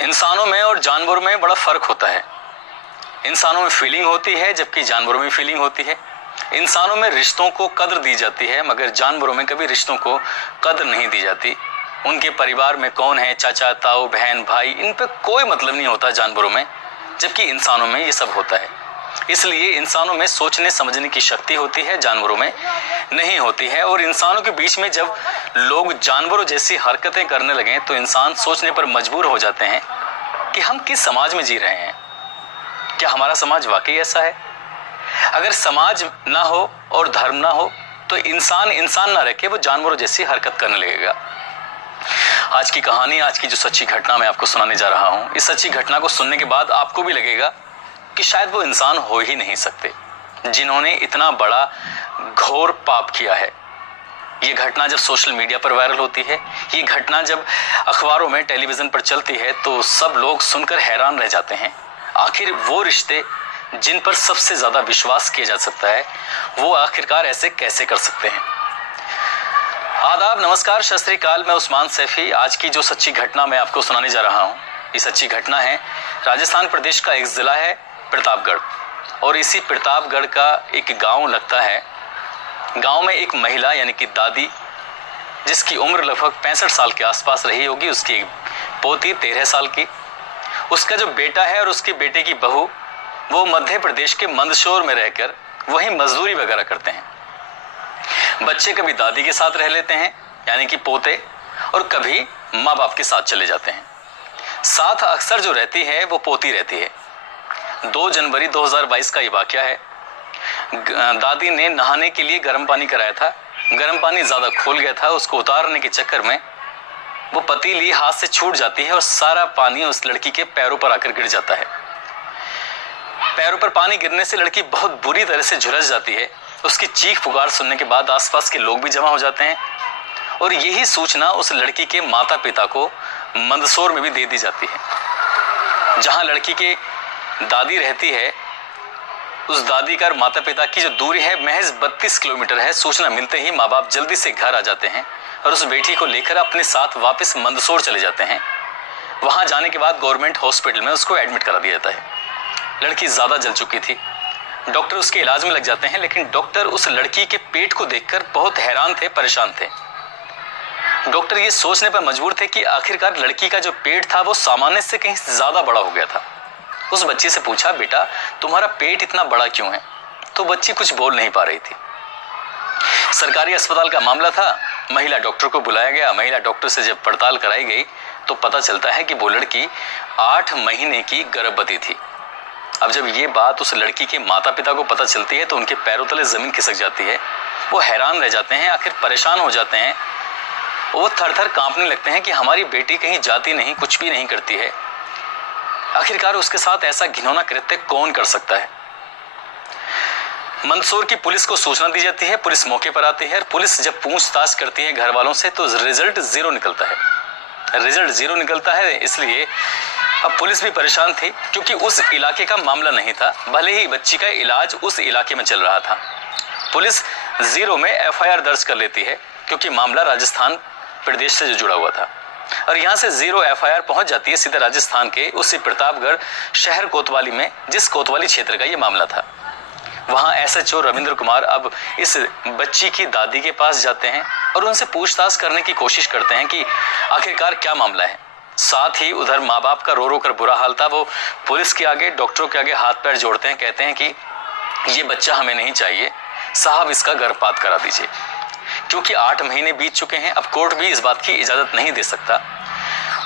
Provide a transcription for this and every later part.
इंसानों में और जानवरों में बड़ा फर्क होता है। इंसानों में फीलिंग होती है जबकि जानवरों में फीलिंग होती है। इंसानों में रिश्तों को कद्र दी जाती है मगर जानवरों में कभी रिश्तों को कद्र नहीं दी जाती। उनके परिवार में कौन है, चाचा, ताऊ, बहन, भाई, इन पे कोई मतलब नहीं होता जानवरों में, जबकि इंसानों में ये सब होता है। इसलिए इंसानों में सोचने समझने की शक्ति होती है, जानवरों में नहीं होती है। और इंसानों के बीच में जब लोग जानवरों जैसी हरकतें करने लगे तो इंसान सोचने पर मजबूर हो जाते हैं कि हम किस समाज में जी रहे हैं। क्या हमारा समाज वाकई ऐसा है? अगर समाज ना हो और धर्म ना हो तो इंसान इंसान ना रह के वो जानवरों जैसी हरकत करने लगेगा। आज की कहानी, आज की जो सच्ची घटना मैं आपको सुनाने जा रहा हूं, इस सच्ची घटना को सुनने के बाद आपको भी लगेगा कि शायद वो इंसान हो ही नहीं सकते जिन्होंने इतना बड़ा घोर पाप किया है। ये घटना जब सोशल मीडिया पर वायरल होती है, ये घटना जब अखबारों में, टेलीविजन पर चलती है तो सब लोग सुनकर हैरान रह जाते हैं। आखिर वो रिश्ते जिन पर सबसे ज्यादा विश्वास किया जा सकता है वो आखिरकार ऐसे कैसे कर सकते हैं। आदाब, नमस्कार, सत श्री अकाल। मैं उस्मान सैफी। आज की जो सच्ची घटना मैं आपको सुनाने जा रहा हूँ, ये सच्ची घटना है राजस्थान प्रदेश का एक जिला है प्रतापगढ़, और इसी प्रतापगढ़ का एक गांव लगता है। गांव में एक महिला यानी कि दादी, जिसकी उम्र लगभग 65 साल के आसपास रही होगी, उसकी एक पोती 13 साल की, उसका जो बेटा है और उसके बेटे की बहू, वो मध्य प्रदेश के मंदसौर में रहकर वहीं मजदूरी वगैरह करते हैं। बच्चे कभी दादी के साथ रह लेते हैं यानी कि पोते, और कभी माँ बाप के साथ चले जाते हैं। साथ अक्सर जो रहती है वो पोती रहती है। 2 जनवरी 2022 का ये वाकया है। दादी ने नहाने के लिए गर्म पानी कराया था। गर्म पानी ज्यादा खोल गया था, उसको उतारने के चक्कर में वो पतीली हाथ से छूट जाती है और सारा पानी उस लड़की के पैरों पर आकर गिर जाता है। पैरों पर पानी गिरने से लड़की बहुत बुरी तरह से झुलस जाती है। उसकी चीख पुकार सुनने के बाद आसपास के लोग भी जमा हो जाते हैं और यही सूचना उस लड़की के माता पिता को मंदसौर में भी दे दी जाती है। जहां लड़की के दादी रहती है, उस दादी का माता पिता की जो दूरी है महज 32 किलोमीटर है। सूचना मिलते ही माँ बाप जल्दी से घर आ जाते हैं और उस बेटी को लेकर अपने साथ वापस मंदसौर चले जाते हैं। वहां जाने के बाद गवर्नमेंट हॉस्पिटल में उसको एडमिट करा दिया जाता है। लड़की ज्यादा जल चुकी थी। डॉक्टर उसके इलाज में लग जाते हैं, लेकिन डॉक्टर उस लड़की के पेट को देखकर बहुत हैरान थे, परेशान थे। डॉक्टर ये सोचने पर मजबूर थे कि आखिरकार लड़की का जो पेट था वो सामान्य से कहीं ज्यादा बड़ा हो गया था। उस बच्ची से पूछा, बेटा तुम्हारा पेट इतना बड़ा क्यों है? तो बच्ची कुछ बोल नहीं पा रही थी। सरकारी अस्पताल का मामला था। महिला डॉक्टर को बुलाया गया। महिला डॉक्टर से जब पड़ताल कराई गई तो पता चलता है कि वो लड़की 8 महीने की गर्भवती थी। अब जब ये बात उस लड़की के माता पिता को पता चलती है तो उनके पैरों तले जमीन खिसक जाती है। वो हैरान रह जाते हैं, आखिर परेशान हो जाते हैं। वो थर थर कांपने लगते हैं कि हमारी बेटी कहीं जाती नहीं, कुछ भी नहीं करती है। आखिरकार उसके साथ ऐसा घिनौना कृत्य कौन कर सकता है? मंदसौर की पुलिस को सूचना दी जाती है। पुलिस मौके पर आती है। पुलिस जब पूछताछ करती है घर वालों से तो रिजल्ट 0 निकलता है। रिजल्ट 0 निकलता है, इसलिए अब पुलिस भी परेशान थी क्योंकि उस इलाके का मामला नहीं था, भले ही बच्ची का इलाज उस इलाके में चल रहा था। पुलिस 0 में FIR दर्ज कर लेती है क्योंकि मामला राजस्थान प्रदेश से जो जुड़ा हुआ था, और यहाँ से 0 FIR पहुंच जाती है सीधे राजस्थान के उसी प्रतापगढ़ शहर कोतवाली में, जिस कोतवाली क्षेत्र का ये मामला था। वहां SHO रविंद्र कुमार अब इस बच्ची की दादी के पास जाते हैं और उनसे पूछताछ करने की कोशिश करते हैं कि आखिरकार क्या मामला है। साथ ही उधर माँ बाप का रो रो कर बुरा हाल था। वो पुलिस के आगे, डॉक्टरों के आगे हाथ पैर जोड़ते हैं, कहते हैं कि ये बच्चा हमें नहीं चाहिए साहब, इसका गर्भपात करा दीजिए। क्योंकि 8 महीने बीत चुके हैं, अब कोर्ट भी इस बात की इजाजत नहीं दे सकता।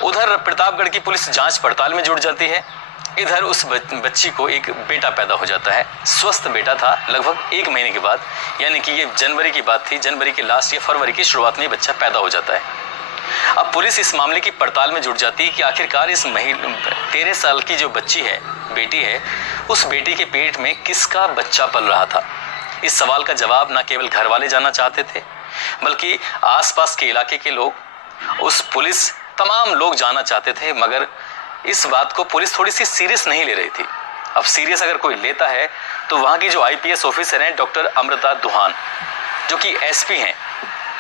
उधर प्रतापगढ़ की पुलिस जांच पड़ताल में जुट जाती है। इधर उस बच्ची को एक बेटा पैदा हो जाता है। स्वस्थ बेटा था। लगभग 1 महीने के बाद, यानी कि ये जनवरी की बात थी, जनवरी के लास्ट या फरवरी की शुरुआत में बच्चा पैदा हो जाता है। अब पुलिस इस मामले की पड़ताल में जुट जाती है कि आखिरकार इस 13 साल की जो बच्ची है, बेटी है, उस बेटी के पेट में किसका बच्चा पल रहा था। इस सवाल का जवाब न केवल घर वाले जानना चाहते थे बल्कि आसपास के इलाके के लोग, उस पुलिस, तमाम लोग जानना चाहते थे। मगर इस बात को पुलिस थोड़ी सी सीरियस नहीं ले रही थी। अब सीरियस अगर कोई लेता है तो वहां की जो IPS ऑफिसर हैं डॉक्टर अमृता दुहान, जो कि SP हैं,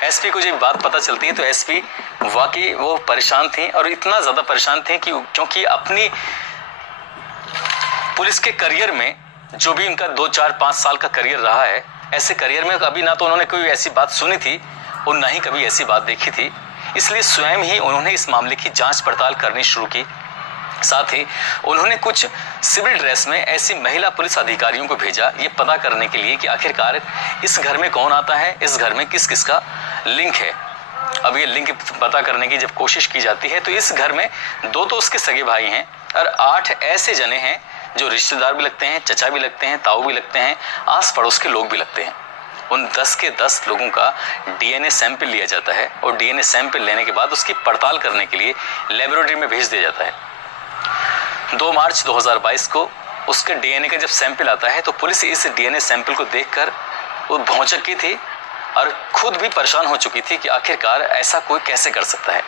एसपी को जब बात पता चलती है तो एसपी वाकई वो परेशान थी, और इतना ज़्यादा परेशान थे कि क्योंकि अपनी पुलिस के करियर में जो भी उनका 2, 4, 5 साल का करियर रहा है, ऐसे करियर में कभी ना तो उन्होंने कोई ऐसी बात सुनी थी और ना ही कभी ऐसी बात देखी थी। इसलिए स्वयं ही उन्होंने इस मामले की जांच पड़ताल करनी शुरू की। साथ ही उन्होंने कुछ सिविल ड्रेस में ऐसी महिला पुलिस अधिकारियों को भेजा ये पता करने के लिए कि आखिरकार इस घर में कौन आता है, इस घर में किस किस का लिंक है। अब ये लिंक पता करने की जब कोशिश की जाती है तो इस घर में 2 तो उसके सगे भाई हैं और 8 ऐसे जने हैं जो रिश्तेदार भी लगते हैं, चचा भी लगते हैं, ताऊ भी लगते हैं, आस पड़ोस के लोग भी लगते हैं। उन 10 के 10 लोगों का डीएनए सैंपल लिया जाता है और डीएनए सैंपल लेने के बाद उसकी पड़ताल करने के लिए लेबोरेटरी में भेज दिया जाता है। 2 मार्च 2022 को उसके डीएनए का जब सैंपल आता है तो पुलिस इस डीएनए सैंपल को देखकर वो भौचक्की थी और खुद भी परेशान हो चुकी थी कि आखिरकार ऐसा कोई कैसे कर सकता है।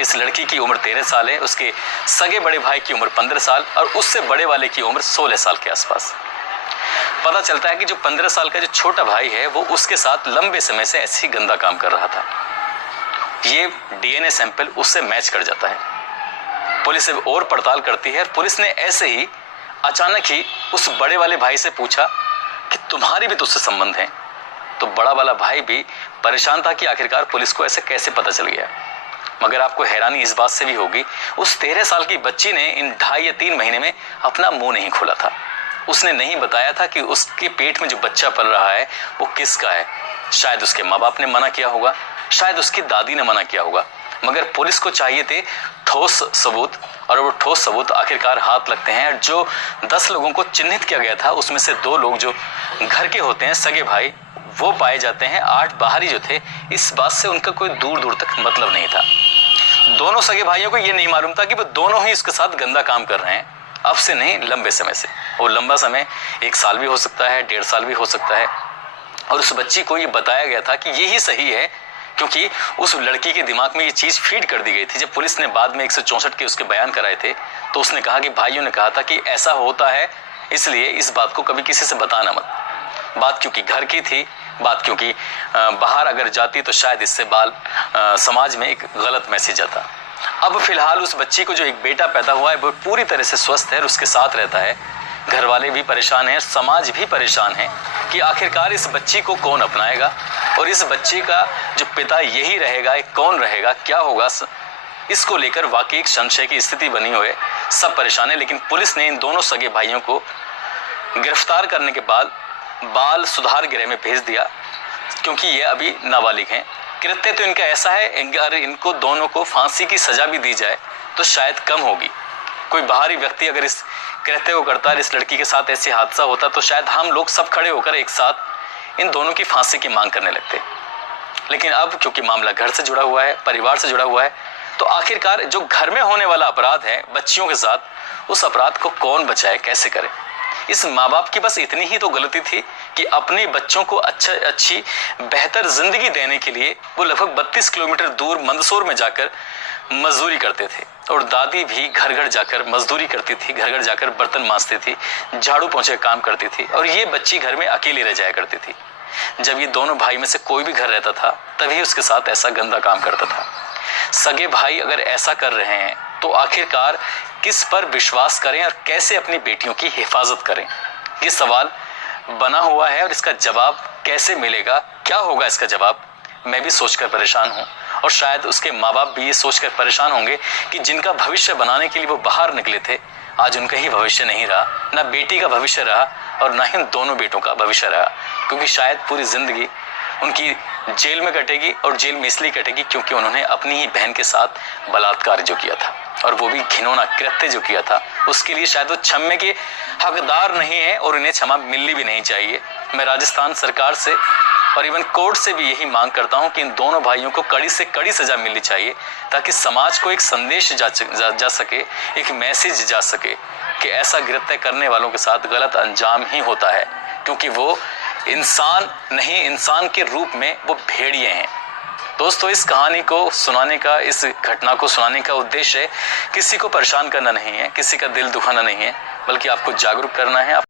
इस लड़की की उम्र 13 साल है, उसके सगे बड़े भाई की उम्र 15 साल और उससे बड़े वाले की उम्र 16 साल के आसपास। पता चलता है कि जो 15 साल का जो छोटा भाई है वो उसके साथ लंबे समय से ऐसे ही गंदा काम कर रहा था। ये डीएनए सैंपल उससे मैच कर जाता है। पुलिस और पड़ताल करती है और पुलिस ने ऐसे ही अचानक ही उस बड़े वाले भाई से पूछा कि तुम्हारी भी तो उससे संबंध है। तो बड़ा वाला भाई भी परेशान था कि आखिरकार पुलिस को ऐसे कैसे पता चल गया। मगर आपको हैरानी इस बात से भी होगी, उस 13 साल की बच्ची ने इन 2.5 या 3 महीने में अपना मुंह नहीं खोला था। उसने नहीं बताया था कि उसके पेट में जो बच्चा पल रहा है वो किसका है। शायद उसके माँ बाप ने मना किया होगा, शायद उसकी दादी ने मना किया होगा, मगर पुलिस को चाहिए थे ठोस सबूत, और वो ठोस सबूत आखिरकार हाथ लगते हैं। जो 10 लोगों को चिन्हित किया गया था उसमें से 2 लोग जो घर के होते हैं सगे भाई वो पाए जाते हैं। 8 बाहरी जो थे इस बात से उनका कोई दूर दूर तक मतलब नहीं था। दोनों सगे भाइयों को ये नहीं मालूम था कि वो दोनों ही उसके साथ गंदा काम कर रहे हैं, अब से नहीं लंबे समय से। और लंबा समय 1 साल भी हो सकता है, 1.5 साल भी हो सकता है। और उस बच्ची को ये बताया गया था कि यही सही है, क्योंकि उस लड़की के दिमाग में ये चीज फीड कर दी गई थी। जब पुलिस ने बाद में 164 के उसके बयान कराए थे तो उसने कहा कि भाइयों ने कहा था कि ऐसा होता है, इसलिए इस बात को कभी किसी से बताना मत। बात क्योंकि घर की थी, बात क्योंकि बाहर अगर जाती तो शायद इससे समाज में एक गलत मैसेज आता। अब फिलहाल उस बच्ची को जो एक बेटा पैदा हुआ है वो पूरी तरह से स्वस्थ है और उसके साथ रहता है। घर वाले भी परेशान हैं, समाज भी परेशान है कि आखिरकार इस बच्ची को कौन अपनाएगा और इस बच्ची का जो पिता यही रहेगा, कौन रहेगा, क्या होगा। इसको लेकर वाकई एक संशय की स्थिति बनी हुई है, सब परेशान है। लेकिन पुलिस ने इन दोनों सगे भाइयों को गिरफ्तार करने के बाद बाल सुधार गृह में भेज दिया, क्योंकि ये अभी नाबालिग हैं। कृत्य तो इनका ऐसा है, अगर इनको दोनों को फांसी की सजा भी दी जाए तो शायद कम होगी। कोई बाहरी व्यक्ति अगर इस कृत्य को करता, इस लड़की के साथ ऐसे हादसा होता तो शायद हम लोग सब खड़े होकर एक साथ इन दोनों की फांसी की मांग करने लगते। लेकिन अब क्योंकि मामला घर से जुड़ा हुआ है, परिवार से जुड़ा हुआ है, तो आखिरकार जो घर में होने वाला अपराध है बच्चियों के साथ, उस अपराध को कौन बचाए, कैसे करे। इस माँ बाप की बस इतनी ही तो गलती थी कि अपने बच्चों को अच्छी बेहतर जिंदगी देने के लिए वो लगभग 32 किलोमीटर दूर मंदसौर में जाकर मजदूरी करते थे, और दादी भी घर घर जाकर मजदूरी करती थी, घर घर जाकर बर्तन मांजती थी, झाड़ू पोंछे काम करती थी, और ये बच्ची घर में अकेली रह जाया करती थी। जब ये दोनों भाई में से कोई भी घर रहता था तभी उसके साथ ऐसा गंदा काम करता था। सगे भाई अगर ऐसा कर रहे हैं तो आखिरकार किस पर विश्वास करें और कैसे अपनी बेटियों की हिफाजत करें, ये सवाल बना हुआ है। और इसका जवाब कैसे मिलेगा, क्या होगा इसका जवाब, मैं भी सोचकर परेशान हूँ। और शायद उसके माँ बाप भी ये सोचकर परेशान होंगे कि जिनका भविष्य बनाने के लिए वो बाहर निकले थे, आज उनका ही भविष्य नहीं रहा, ना बेटी का भविष्य रहा और ना ही उन दोनों बेटों का भविष्य रहा। क्योंकि शायद पूरी जिंदगी उनकी जेल में कटेगी, और जेल में इसलिए कटेगी क्योंकि उन्होंने अपनी ही बहन के साथ बलात्कार जो किया था, और वो भी घिनौना कृत्य जो किया था, उसके लिए शायद वो क्षमा के हकदार नहीं है और उन्हें क्षमा मिलनी भी नहीं चाहिए। मैं राजस्थान सरकार से और इवन कोर्ट से भी यही मांग करता हूं कि इन दोनों भाइयों को कड़ी से कड़ी सजा मिलनी चाहिए, ताकि समाज को एक संदेश जा सके, एक मैसेज जा सके कि ऐसा कृत्य करने वालों के साथ गलत अंजाम ही होता है, क्योंकि वो इंसान नहीं, इंसान के रूप में वो भेड़िए हैं। दोस्तों, इस कहानी को सुनाने का, इस घटना को सुनाने का उद्देश्य किसी को परेशान करना नहीं है, किसी का दिल दुखाना नहीं है, बल्कि आपको जागरूक करना है।